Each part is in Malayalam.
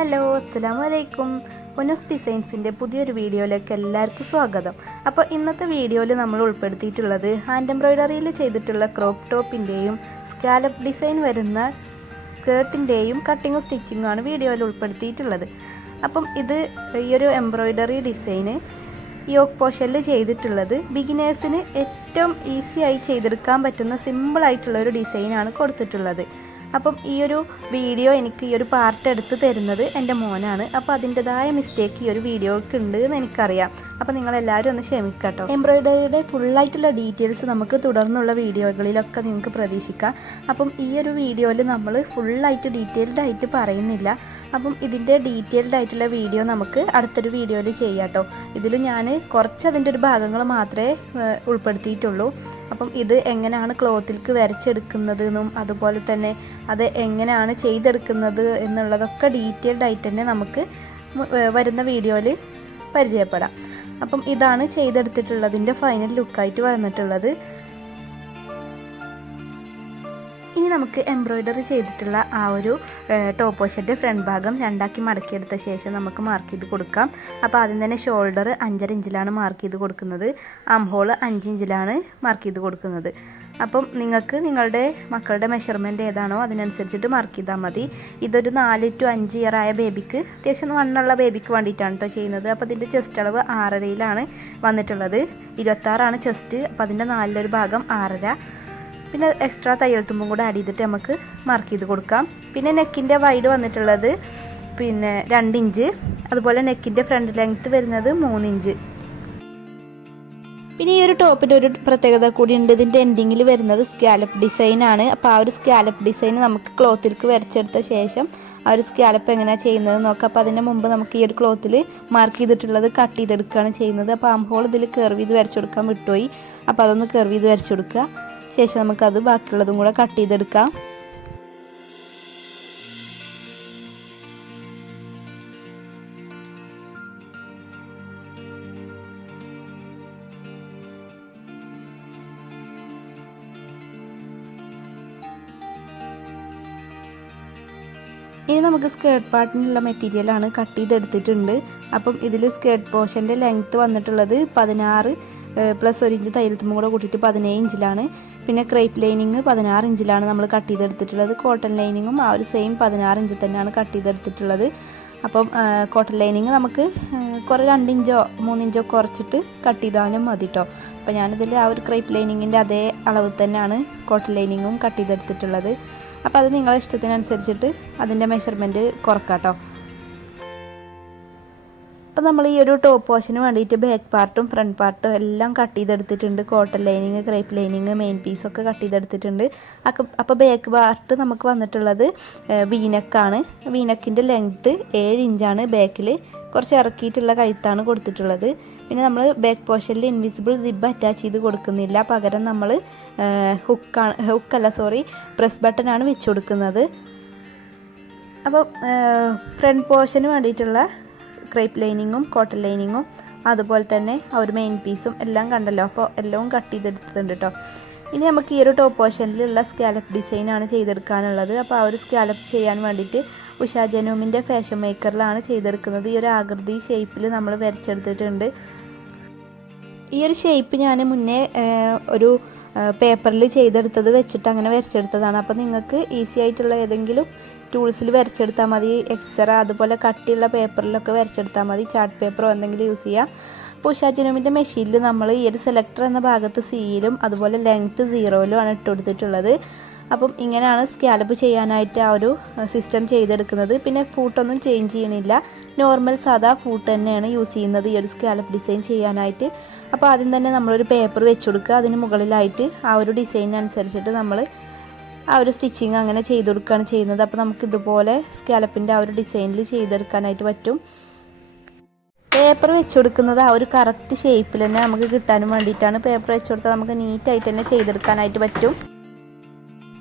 ഹലോ, അസ്സലാമു അലൈക്കും. പൊന്നൂസ് ഡിസൈൻസിൻ്റെ പുതിയൊരു വീഡിയോയിലേക്ക് എല്ലാവർക്കും സ്വാഗതം. അപ്പോൾ ഇന്നത്തെ വീഡിയോയിൽ നമ്മൾ ഉൾപ്പെടുത്തിയിട്ടുള്ളത് ഹാൻഡ് എംബ്രോയ്ഡറിയിൽ ചെയ്തിട്ടുള്ള ക്രോപ്പ് ടോപ്പിൻ്റെയും സ്കാലപ്പ് ഡിസൈൻ വരുന്ന സ്കേർട്ടിൻ്റെയും കട്ടിങ്ങും സ്റ്റിച്ചിങ്ങും ആണ് വീഡിയോയിൽ ഉൾപ്പെടുത്തിയിട്ടുള്ളത്. അപ്പം ഈ ഒരു എംബ്രോയ്ഡറി ഡിസൈന് യോക്ക് പോർഷനിൽ ചെയ്തിട്ടുള്ളത് ബിഗിനേഴ്സിന് ഏറ്റവും ഈസിയായി ചെയ്തെടുക്കാൻ പറ്റുന്ന സിമ്പിളായിട്ടുള്ളൊരു ഡിസൈനാണ് കൊടുത്തിട്ടുള്ളത്. അപ്പം ഈ ഒരു വീഡിയോ എനിക്ക് ഈ ഒരു പാർട്ട് എടുത്ത് തരുന്നത് എൻ്റെ മോനാണ്. അപ്പോൾ അതിൻ്റെതായ മിസ്റ്റേക്ക് ഈ ഒരു വീഡിയോക്ക് ഉണ്ട് എന്ന് എനിക്കറിയാം. അപ്പോൾ നിങ്ങളെല്ലാവരും ഒന്ന് ക്ഷമിക്കാട്ടോ. എംബ്രോയ്ഡറിയുടെ ഫുള്ളായിട്ടുള്ള ഡീറ്റെയിൽസ് നമുക്ക് തുടർന്നുള്ള വീഡിയോകളിലൊക്കെ നിങ്ങൾക്ക് പ്രതീക്ഷിക്കാം. അപ്പം ഈ ഒരു വീഡിയോയിൽ നമ്മൾ ഫുള്ളായിട്ട് ഡീറ്റെയിൽഡ് ആയിട്ട് പറയുന്നില്ല. അപ്പം ഇതിൻ്റെ ഡീറ്റെയിൽഡ് ആയിട്ടുള്ള വീഡിയോ നമുക്ക് അടുത്തൊരു വീഡിയോയിൽ ചെയ്യാം കേട്ടോ. ഇതിൽ ഞാൻ കുറച്ച് അതിൻ്റെ ഒരു ഭാഗങ്ങൾ മാത്രമേ ഉൾപ്പെടുത്തിയിട്ടുള്ളൂ. അപ്പം ഇത് എങ്ങനെയാണ് ക്ലോത്തിലേക്ക് വരച്ചെടുക്കുന്നത് എന്നും അതുപോലെ തന്നെ അത് എങ്ങനെയാണ് ചെയ്തെടുക്കുന്നത് എന്നുള്ളതൊക്കെ ഡീറ്റെയിൽഡ് ആയിട്ട് തന്നെ നമുക്ക് വരുന്ന വീഡിയോയിൽ പരിചയപ്പെടാം. അപ്പം ഇതാണ് ചെയ്തെടുത്തിട്ടുള്ളതിൻ്റെ ഫൈനൽ ലുക്കായിട്ട് വന്നിട്ടുള്ളത്. ഇനി നമുക്ക് എംബ്രോയ്ഡറി ചെയ്തിട്ടുള്ള ആ ഒരു ടോപ്പ് പോർഷൻ്റെ ഫ്രണ്ട് ഭാഗം രണ്ടാക്കി മടക്കിയെടുത്ത ശേഷം നമുക്ക് മാർക്ക് ചെയ്ത് കൊടുക്കാം. അപ്പോൾ ആദ്യം തന്നെ ഷോൾഡർ 5.5 ഇഞ്ചിലാണ് മാർക്ക് ചെയ്ത് കൊടുക്കുന്നത്. ആം ഹോൾ 5 ഇഞ്ചിലാണ് മാർക്ക് ചെയ്ത് കൊടുക്കുന്നത്. അപ്പം നിങ്ങൾക്ക് നിങ്ങളുടെ മക്കളുടെ മെഷർമെൻറ്റ് ഏതാണോ അതിനനുസരിച്ചിട്ട് മാർക്ക് ചെയ്താൽ മതി. ഇതൊരു 4 to 5 ഇയർ ആയ ബേബിക്ക്, അത്യാവശ്യം വണ്ണുള്ള ബേബിക്ക് വേണ്ടിയിട്ടാണ് കേട്ടോ ചെയ്യുന്നത്. അപ്പോൾ ഇതിൻ്റെ ചെസ്റ്റ് അളവ് 6.5 വന്നിട്ടുള്ളത്. 26 ചെസ്റ്റ്. അപ്പോൾ അതിൻ്റെ 4 ഭാഗം 6.5. പിന്നെ എക്സ്ട്രാ തയ്യൽ തുമ്പും കൂടെ ആഡ് ചെയ്തിട്ട് നമുക്ക് മാർക്ക് ചെയ്ത് കൊടുക്കാം. പിന്നെ നെക്കിൻ്റെ വൈഡ് വന്നിട്ടുള്ളത് 2 ഇഞ്ച്. അതുപോലെ നെക്കിൻ്റെ ഫ്രണ്ട് ലെങ്ത്ത് വരുന്നത് 3 ഇഞ്ച്. പിന്നെ ഈ ഒരു ടോപ്പിൻ്റെ ഒരു പ്രത്യേകത കൂടി ഉണ്ട്. ഇതിൻ്റെ എൻഡിങ്ങിൽ വരുന്നത് സ്കാലപ്പ് ഡിസൈനാണ്. അപ്പോൾ ആ ഒരു സ്കാലപ്പ് ഡിസൈൻ നമുക്ക് ക്ലോത്തിലേക്ക് വരച്ചെടുത്ത ശേഷം ആ ഒരു സ്കാലപ്പ് എങ്ങനെയാണ് ചെയ്യുന്നത് നോക്കാം. അപ്പോൾ അതിന് മുമ്പ് നമുക്ക് ഈ ഒരു ക്ലോത്തിൽ മാർക്ക് ചെയ്തിട്ടുള്ളത് കട്ട് ചെയ്തെടുക്കുകയാണ് ചെയ്യുന്നത്. അപ്പോൾ ആം ഹോൾ ഇതിൽ കർവ് ചെയ്ത് വരച്ചു കൊടുക്കാൻ വിട്ടുപോയി. അപ്പോൾ അതൊന്ന് കർവ് ചെയ്ത് വരച്ചു കൊടുക്കുക. ശേഷം നമുക്കത് ബാക്കിയുള്ളതും കൂടെ കട്ട് ചെയ്തെടുക്കാം. ഇനി നമുക്ക് സ്കേർട്ട് പാർട്ടിനുള്ള മെറ്റീരിയലാണ് കട്ട് ചെയ്തെടുത്തിട്ടുണ്ട്. അപ്പം ഇതിൽ സ്കേർട്ട് പോർഷൻ്റെ ലെങ്ത്ത് വന്നിട്ടുള്ളത് 16 പ്ലസ് 1 ഇഞ്ച് തയ്യൽത്തുമ്പും കൂടെ കൂട്ടിയിട്ട് 17 ഇഞ്ചിലാണ്. പിന്നെ ക്രേപ്പ് ലൈനിങ് 16 ഇഞ്ചിലാണ് നമ്മൾ കട്ട് ചെയ്തെടുത്തിട്ടുള്ളത്. കോട്ടൺ ലൈനിങ്ങും ആ ഒരു സെയിം 16 ഇഞ്ച് തന്നെയാണ് കട്ട് ചെയ്തെടുത്തിട്ടുള്ളത്. അപ്പം കോട്ടൺ ലൈനിങ് നമുക്ക് 2 ഇഞ്ചോ 3 ഇഞ്ചോ കുറച്ചിട്ട് കട്ട് ചെയ്താലും മതി കേട്ടോ. അപ്പോൾ ഞാനിതിൽ ആ ഒരു ക്രേപ്പ് ലൈനിങ്ങിൻ്റെ അതേ അളവ് തന്നെയാണ് കോട്ടൺ ലൈനിങ്ങും കട്ട് ചെയ്തെടുത്തിട്ടുള്ളത്. അപ്പോൾ അത് നിങ്ങളുടെ ഇഷ്ടത്തിനനുസരിച്ചിട്ട് അതിൻ്റെ മെഷർമെൻറ്റ് കുറക്കാം കേട്ടോ. അപ്പോൾ നമ്മൾ ഈ ഒരു ടോപ്പ് പോർഷന് വേണ്ടിയിട്ട് ബാക്ക് പാർട്ടും ഫ്രണ്ട് പാർട്ടും എല്ലാം കട്ട് ചെയ്തെടുത്തിട്ടുണ്ട്. Cotton lining, crepe lining, main പീസൊക്കെ കട്ട് ചെയ്തെടുത്തിട്ടുണ്ട്. അപ്പോൾ ബാക്ക് പാർട്ട് നമുക്ക് വന്നിട്ടുള്ളത് വീനക്കാണ്. വീനക്കിൻ്റെ ലെങ്ത്ത് 7 ഇഞ്ചാണ്. ബാക്കിൽ കുറച്ച് ഇറക്കിയിട്ടുള്ള കഴുത്താണ് കൊടുത്തിട്ടുള്ളത്. പിന്നെ നമ്മൾ ബാക്ക് പോർഷനിൽ ഇൻവിസിബിൾ സിബ് അറ്റാച്ച് ചെയ്ത് കൊടുക്കുന്നില്ല. പകരം നമ്മൾ പ്രസ് ബട്ടനാണ് വെച്ച് കൊടുക്കുന്നത്. അപ്പോൾ ഫ്രണ്ട് പോർഷന് വേണ്ടിയിട്ടുള്ള ക്രേപ്പ് ലൈനിങ്ങും കോട്ടൺ ലൈനിങ്ങും അതുപോലെ തന്നെ ആ ഒരു മെയിൻ പീസും എല്ലാം കണ്ടല്ലോ. അപ്പോൾ എല്ലാം കട്ട് ചെയ്തെടുത്തിട്ടുണ്ട് കേട്ടോ. ഇനി നമുക്ക് ഈ ഒരു ടോപ്പ് പോർഷനിലുള്ള സ്കാലപ്പ് ഡിസൈനാണ് ചെയ്തെടുക്കാനുള്ളത്. അപ്പോൾ ആ ഒരു സ്കാലപ്പ് ചെയ്യാൻ വേണ്ടിയിട്ട് ഉഷ ജനൂമിൻ്റെ ഫാഷൻ മേക്കറിലാണ് ചെയ്തെടുക്കുന്നത്. ഈ ഒരു ആകൃതി ഷേപ്പിൽ നമ്മൾ വരച്ചെടുത്തിട്ടുണ്ട്. ഈ ഒരു ഷേപ്പ് ഞാൻ മുന്നേ ഒരു പേപ്പറിൽ ചെയ്തെടുത്തത് വെച്ചിട്ട് അങ്ങനെ വരച്ചെടുത്തതാണ്. അപ്പോൾ നിങ്ങൾക്ക് ഈസി ആയിട്ടുള്ള ഏതെങ്കിലും ടൂൾസിൽ വരച്ചെടുത്താൽ മതി. എക്സ്ട്രാ അതുപോലെ കട്ടിയുള്ള പേപ്പറിലൊക്കെ വരച്ചെടുത്താൽ മതി. ചാർട്ട് പേപ്പറോ എന്തെങ്കിലും യൂസ് ചെയ്യാം. അപ്പോൾ ഉഷ ജനൂമിൻ്റെ മെഷീനിൽ നമ്മൾ ഈ ഒരു സെലക്ടർ എന്ന ഭാഗത്ത് സിയിലും അതുപോലെ ലെങ്ത്ത് 0-ലുമാണ് ഇട്ട് കൊടുത്തിട്ടുള്ളത്. അപ്പം ഇങ്ങനെയാണ് സ്കാലപ്പ് ചെയ്യാനായിട്ട് ആ ഒരു സിസ്റ്റം ചെയ്തെടുക്കുന്നത്. പിന്നെ ഫൂട്ടൊന്നും ചേഞ്ച് ചെയ്യണില്ല. നോർമൽ സാധാ ഫൂട്ട് തന്നെയാണ് യൂസ് ചെയ്യുന്നത് ഈ ഒരു സ്കാലപ്പ് ഡിസൈൻ ചെയ്യാനായിട്ട്. അപ്പോൾ ആദ്യം തന്നെ നമ്മളൊരു പേപ്പർ വെച്ച് കൊടുക്കുക. അതിന് മുകളിലായിട്ട് ആ ഒരു ഡിസൈനനുസരിച്ചിട്ട് നമ്മൾ ആ ഒരു സ്റ്റിച്ചിങ് അങ്ങനെ ചെയ്ത് കൊടുക്കുകയാണ് ചെയ്യുന്നത്. അപ്പോൾ നമുക്ക് ഇതുപോലെ സ്കാലപ്പിൻ്റെ ആ ഒരു ഡിസൈനിൽ ചെയ്തെടുക്കാനായിട്ട് പറ്റും. പേപ്പർ വെച്ച് കൊടുക്കുന്നത് ആ ഒരു കറക്റ്റ് ഷേപ്പിൽ തന്നെ നമുക്ക് കിട്ടാനും വേണ്ടിയിട്ടാണ്. പേപ്പർ വെച്ച് കൊടുത്താൽ നമുക്ക് നീറ്റായിട്ട് തന്നെ ചെയ്തെടുക്കാനായിട്ട് പറ്റും.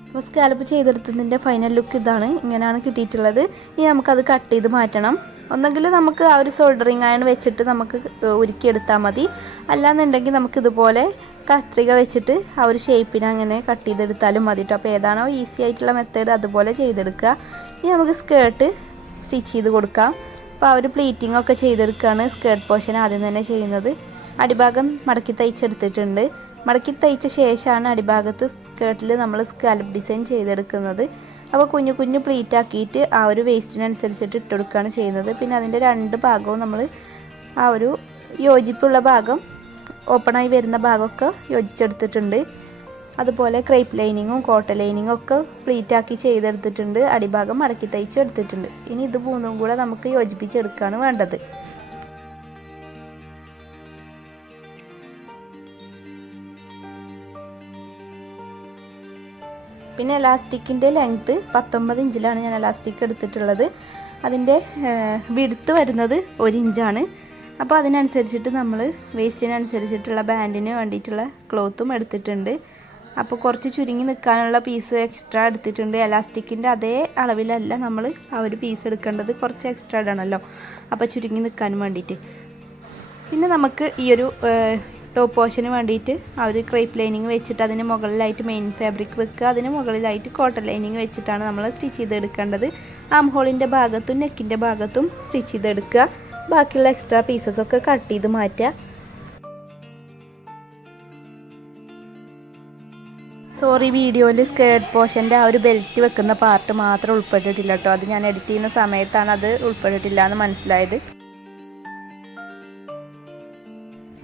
അപ്പോൾ സ്കാലപ്പ് ചെയ്തെടുത്തതിൻ്റെ ഫൈനൽ ലുക്ക് ഇതാണ്. ഇങ്ങനെയാണ് കിട്ടിയിട്ടുള്ളത്. ഇനി നമുക്കത് കട്ട് ചെയ്ത് മാറ്റണം. ഒന്നെങ്കിൽ നമുക്ക് ആ ഒരു സോൾഡറിങ് അയൺ വെച്ചിട്ട് നമുക്ക് ഉരുക്കിയെടുത്താൽ മതി. അല്ലാന്നുണ്ടെങ്കിൽ നമുക്കിതുപോലെ കത്രിക വെച്ചിട്ട് ആ ഒരു ഷേപ്പിന് അങ്ങനെ കട്ട് ചെയ്തെടുത്താലും മതി കേട്ടോ. അപ്പോൾ ഏതാണോ ഈസി ആയിട്ടുള്ള മെത്തേഡ് അതുപോലെ ചെയ്തെടുക്കുക. ഇനി നമുക്ക് സ്കേർട്ട് സ്റ്റിച്ച് ചെയ്ത് കൊടുക്കാം. അപ്പോൾ ആ ഒരു പ്ലീറ്റിംഗ് ഒക്കെ ചെയ്തെടുക്കുകയാണ് സ്കേർട്ട് പോർഷൻ ആദ്യം തന്നെ ചെയ്യുന്നത്. അടിഭാഗം മടക്കി തയ്ച്ചെടുത്തിട്ടുണ്ട്. മടക്കി തയ്ച്ച ശേഷമാണ് അടിഭാഗത്ത് സ്കേർട്ടിൽ നമ്മൾ സ്കാലപ്പ് ഡിസൈൻ ചെയ്തെടുക്കുന്നത്. അപ്പോൾ കുഞ്ഞു കുഞ്ഞു പ്ലീറ്റ് ആക്കിയിട്ട് ആ ഒരു വേസ്റ്റിനനുസരിച്ചിട്ട് ഇട്ടുകൊടുക്കുകയാണ് ചെയ്യുന്നത്. പിന്നെ അതിൻ്റെ രണ്ട് ഭാഗവും നമ്മൾ ആ ഒരു യോജിപ്പുള്ള ഭാഗം ഓപ്പണായി വരുന്ന ഭാഗമൊക്കെ യോജിച്ചെടുത്തിട്ടുണ്ട്. അതുപോലെ ക്രേപ്പ് ലൈനിങ്ങും കോട്ടൺ ലൈനിങ്ങും ഒക്കെ പ്ലീറ്റ് ആക്കി ചെയ്തെടുത്തിട്ടുണ്ട്. അടിഭാഗം മടക്കി തയ്ച്ചെടുത്തിട്ടുണ്ട്. ഇനി ഇത് മൂന്നും കൂടെ നമുക്ക് യോജിപ്പിച്ചെടുക്കുകയാണ് വേണ്ടത്. പിന്നെ എലാസ്റ്റിക്കിൻ്റെ ലെങ്ത്ത് 19 ഇഞ്ചിലാണ് ഞാൻ എലാസ്റ്റിക് എടുത്തിട്ടുള്ളത്. അതിൻ്റെ വിഡ്ത്ത് വരുന്നത് 1 ഇഞ്ചാണ്. അപ്പോൾ അതിനനുസരിച്ചിട്ട് നമ്മൾ വേസ്റ്റിനനുസരിച്ചിട്ടുള്ള ബാൻഡിന് വേണ്ടിയിട്ടുള്ള ക്ലോത്തും എടുത്തിട്ടുണ്ട്. അപ്പോൾ കുറച്ച് ചുരുങ്ങി നിൽക്കാനുള്ള പീസ് എക്സ്ട്രാ എടുത്തിട്ടുണ്ട്. എലാസ്റ്റിക്കിൻ്റെ അതേ അളവിലല്ല നമ്മൾ ആ ഒരു പീസ് എടുക്കേണ്ടത്, കുറച്ച് എക്സ്ട്രാ ഇടണമല്ലോ, അപ്പോൾ ചുരുങ്ങി നിൽക്കാനും വേണ്ടിയിട്ട്. പിന്നെ നമുക്ക് ഈ ഒരു ടോപ്പ് പോർഷന് വേണ്ടിയിട്ട് ആ ഒരു ക്രേപ്പ് ലൈനിങ് വെച്ചിട്ട് അതിന് മുകളിലായിട്ട് മെയിൻ ഫാബ്രിക് വെക്കുക. അതിന് മുകളിലായിട്ട് കോട്ടൺ ലൈനിങ് വെച്ചിട്ടാണ് നമ്മൾ സ്റ്റിച്ച് ചെയ്തെടുക്കേണ്ടത്. ആം ഹോളിൻ്റെ ഭാഗത്തും നെക്കിൻ്റെ ഭാഗത്തും സ്റ്റിച്ച് ചെയ്തെടുക്കുക. ബാക്കിയുള്ള എക്സ്ട്രാ പീസസൊക്കെ കട്ട് ചെയ്ത് മാറ്റുക. സോറി, വീഡിയോയിൽ സ്കേർട്ട് പോർഷൻ്റെ ആ ഒരു ബെൽറ്റ് വെക്കുന്ന പാർട്ട് മാത്രം ഉൾപ്പെട്ടിട്ടില്ല കേട്ടോ. അത് ഞാൻ എഡിറ്റ് ചെയ്യുന്ന സമയത്താണ് അത് ഉൾപ്പെട്ടിട്ടില്ല എന്ന് മനസ്സിലായത്.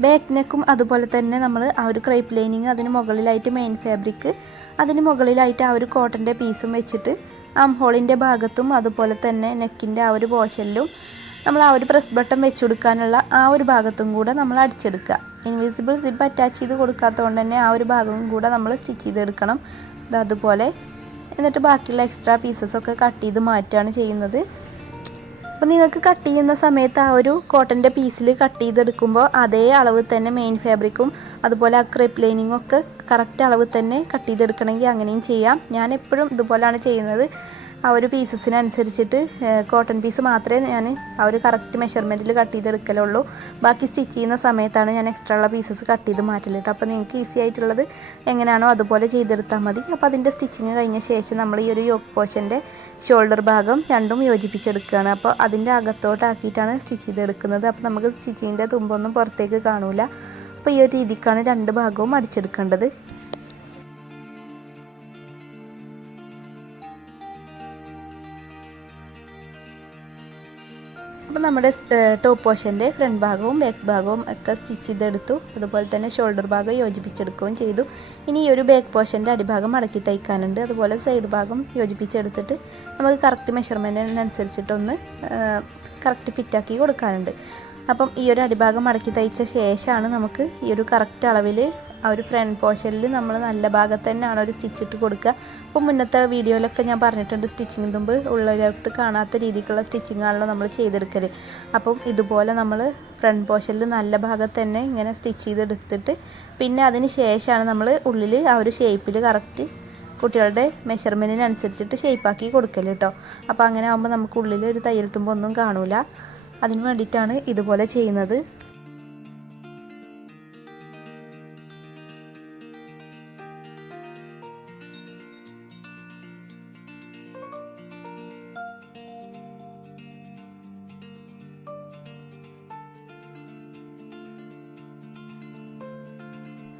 ബാക്ക് നെക്കും അതുപോലെ തന്നെ നമ്മൾ ആ ഒരു ക്രേപ്പ് ലൈനിങ് അതിന് മുകളിലായിട്ട് മെയിൻ ഫാബ്രിക് അതിന് മുകളിലായിട്ട് ആ ഒരു കോട്ടൻ്റെ പീസും വെച്ചിട്ട് ആം ഹോളിൻ്റെ ഭാഗത്തും അതുപോലെ തന്നെ നെക്കിൻ്റെ ആ ഒരു പോർഷനിലും നമ്മൾ ആ ഒരു പ്രസ് ബട്ടൺ വെച്ച് കൊടുക്കാനുള്ള ആ ഒരു ഭാഗത്തും കൂടെ നമ്മൾ അടിച്ചെടുക്കുക. ഇൻവിസിബിൾ സിപ്പ് അറ്റാച്ച് ചെയ്ത് കൊടുക്കാത്തതുകൊണ്ട് തന്നെ ആ ഒരു ഭാഗവും കൂടെ നമ്മൾ സ്റ്റിച്ച് ചെയ്തെടുക്കണം. അതുപോലെ എന്നിട്ട് ബാക്കിയുള്ള എക്സ്ട്രാ പീസസൊക്കെ കട്ട് ചെയ്ത് മാറ്റുകയാണ് ചെയ്യുന്നത്. അപ്പോൾ നിങ്ങൾക്ക് കട്ട് ചെയ്യുന്ന സമയത്ത് ആ ഒരു കോട്ടൻ്റെ പീസിൽ കട്ട് ചെയ്തെടുക്കുമ്പോൾ അതേ അളവ് തന്നെ മെയിൻ ഫാബ്രിക്കും അതുപോലെ ആ ക്രേപ്പ് ലൈനിങ്ങും ഒക്കെ കറക്റ്റ് അളവ് തന്നെ കട്ട് ചെയ്തെടുക്കണമെങ്കിൽ അങ്ങനെയും ചെയ്യാം. ഞാൻ എപ്പോഴും ഇതുപോലെയാണ് ചെയ്യുന്നത്. ആ ഒരു പീസസിനനുസരിച്ചിട്ട് കോട്ടൺ പീസ് മാത്രമേ ഞാൻ ആ ഒരു കറക്റ്റ് മെഷർമെൻറ്റിൽ കട്ട് ചെയ്തെടുക്കലുള്ളൂ. ബാക്കി സ്റ്റിച്ച് ചെയ്യുന്ന സമയത്താണ് ഞാൻ എക്സ്ട്രാ ഉള്ള പീസസ് കട്ട് ചെയ്ത് മാറ്റല് കേട്ടോ. അപ്പോൾ നിങ്ങൾക്ക് ഈസി ആയിട്ടുള്ളത് എങ്ങനെയാണോ അതുപോലെ ചെയ്തെടുത്താൽ മതി. അപ്പോൾ അതിൻ്റെ സ്റ്റിച്ചിങ് കഴിഞ്ഞ ശേഷം നമ്മൾ ഈ ഒരു യോക്ക് പോർഷൻ്റെ ഷോൾഡർ ഭാഗം രണ്ടും യോജിപ്പിച്ചെടുക്കുകയാണ്. അപ്പോൾ അതിൻ്റെ അകത്തോട്ടാക്കിയിട്ടാണ് സ്റ്റിച്ച് ചെയ്തെടുക്കുന്നത്. അപ്പോൾ നമുക്ക് സ്റ്റിച്ചിങ്ങിൻ്റെ തുമ്പൊന്നും പുറത്തേക്ക് കാണൂല. അപ്പോൾ ഈ ഒരു രീതിക്കാണ് രണ്ട് ഭാഗവും അടിച്ചെടുക്കേണ്ടത്. അപ്പോൾ നമ്മുടെ ടോപ്പ് പോർഷൻ്റെ ഫ്രണ്ട് ഭാഗവും ബാക്ക് ഭാഗവും ഒക്കെ സ്റ്റിച്ച് ചെയ്തെടുത്തു. അതുപോലെ തന്നെ ഷോൾഡർ ഭാഗം യോജിപ്പിച്ചെടുക്കുകയും ചെയ്തു. ഇനി ഈ ഒരു ബാക്ക് പോർഷൻ്റെ അടിഭാഗം മടക്കി തയ്ക്കാനുണ്ട്. അതുപോലെ സൈഡ് ഭാഗം യോജിപ്പിച്ചെടുത്തിട്ട് നമുക്ക് കറക്റ്റ് മെഷർമെൻറ്റിനനുസരിച്ചിട്ടൊന്ന് കറക്റ്റ് ഫിറ്റാക്കി കൊടുക്കാനുണ്ട്. അപ്പം ഈ ഒരു അടിഭാഗം മടക്കി തയ്ച്ച ശേഷമാണ് നമുക്ക് ഈ ഒരു കറക്റ്റ് അളവിൽ ആ ഒരു ഫ്രണ്ട് പോർഷനിൽ നമ്മൾ നല്ല ഭാഗത്ത് തന്നെയാണ് ഒരു സ്റ്റിച്ച് ഇട്ട് കൊടുക്കുക. അപ്പോൾ മുന്നത്തെ വീഡിയോയിലൊക്കെ ഞാൻ പറഞ്ഞിട്ടുണ്ട് സ്റ്റിച്ചിങ് തുമ്പ് ഉള്ളിലോട്ട് കാണാത്ത രീതിക്കുള്ള സ്റ്റിച്ചിങ്ങാണല്ലോ നമ്മൾ ചെയ്തെടുക്കൽ. അപ്പം ഇതുപോലെ നമ്മൾ ഫ്രണ്ട് പോർഷനിൽ നല്ല ഭാഗത്ത് തന്നെ ഇങ്ങനെ സ്റ്റിച്ച് ചെയ്തെടുത്തിട്ട് പിന്നെ അതിന് ശേഷമാണ് നമ്മൾ ഉള്ളിൽ ആ ഒരു ഷേപ്പിൽ കറക്റ്റ് കുട്ടികളുടെ മെഷർമെൻറ്റിനനുസരിച്ചിട്ട് ഷേപ്പാക്കി കൊടുക്കൽ കേട്ടോ. അപ്പോൾ അങ്ങനെ ആകുമ്പോൾ നമുക്ക് ഉള്ളിൽ ഒരു തയ്യൽ തുമ്പ് ഒന്നും കാണൂല. അതിന് വേണ്ടിയിട്ടാണ് ഇതുപോലെ ചെയ്യുന്നത്.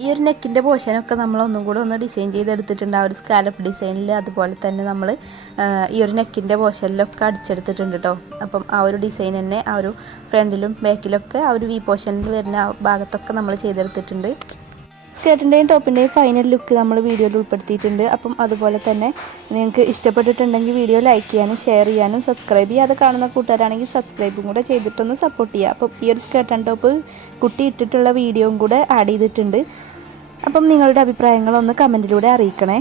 ഈ ഒരു നെക്കിൻ്റെ പോർഷനൊക്കെ നമ്മൾ ഒന്നും കൂടെ ഒന്ന് ഡിസൈൻ ചെയ്തെടുത്തിട്ടുണ്ട്. ആ ഒരു സ്കാലപ്പ് ഡിസൈനിൽ അതുപോലെ തന്നെ നമ്മൾ ഈ ഒരു നെക്കിൻ്റെ പോർഷനിലൊക്കെ അടിച്ചെടുത്തിട്ടുണ്ട് കേട്ടോ. അപ്പം ആ ഒരു ഡിസൈൻ തന്നെ ആ ഒരു ഫ്രണ്ടിലും ബാക്കിലൊക്കെ ആ ഒരു വി പോർഷനിൽ വരുന്ന ഭാഗത്തൊക്കെ നമ്മൾ ചെയ്തെടുത്തിട്ടുണ്ട്. സ്കേർട്ടിൻ്റെയും ടോപ്പിൻ്റെയും ഫൈനൽ ലുക്ക് നമ്മൾ വീഡിയോയിൽ ഉൾപ്പെടുത്തിയിട്ടുണ്ട്. അപ്പം അതുപോലെ തന്നെ നിങ്ങൾക്ക് ഇഷ്ടപ്പെട്ടിട്ടുണ്ടെങ്കിൽ വീഡിയോ ലൈക്ക് ചെയ്യാനും ഷെയർ ചെയ്യാനും സബ്സ്ക്രൈബ് ചെയ്യാതെ കാണുന്ന കൂട്ടുകാരാണെങ്കിൽ സബ്സ്ക്രൈബും കൂടെ ചെയ്തിട്ടൊന്ന് സപ്പോർട്ട് ചെയ്യുക. അപ്പം ഈ ഒരു സ്കേർട്ട് ആൻഡ് ടോപ്പ് കുട്ടി ഇട്ടിട്ടുള്ള വീഡിയോയും കൂടെ ആഡ് ചെയ്തിട്ടുണ്ട്. അപ്പം നിങ്ങളുടെ അഭിപ്രായങ്ങളൊന്ന് കമൻറ്റിലൂടെ അറിയിക്കണേ.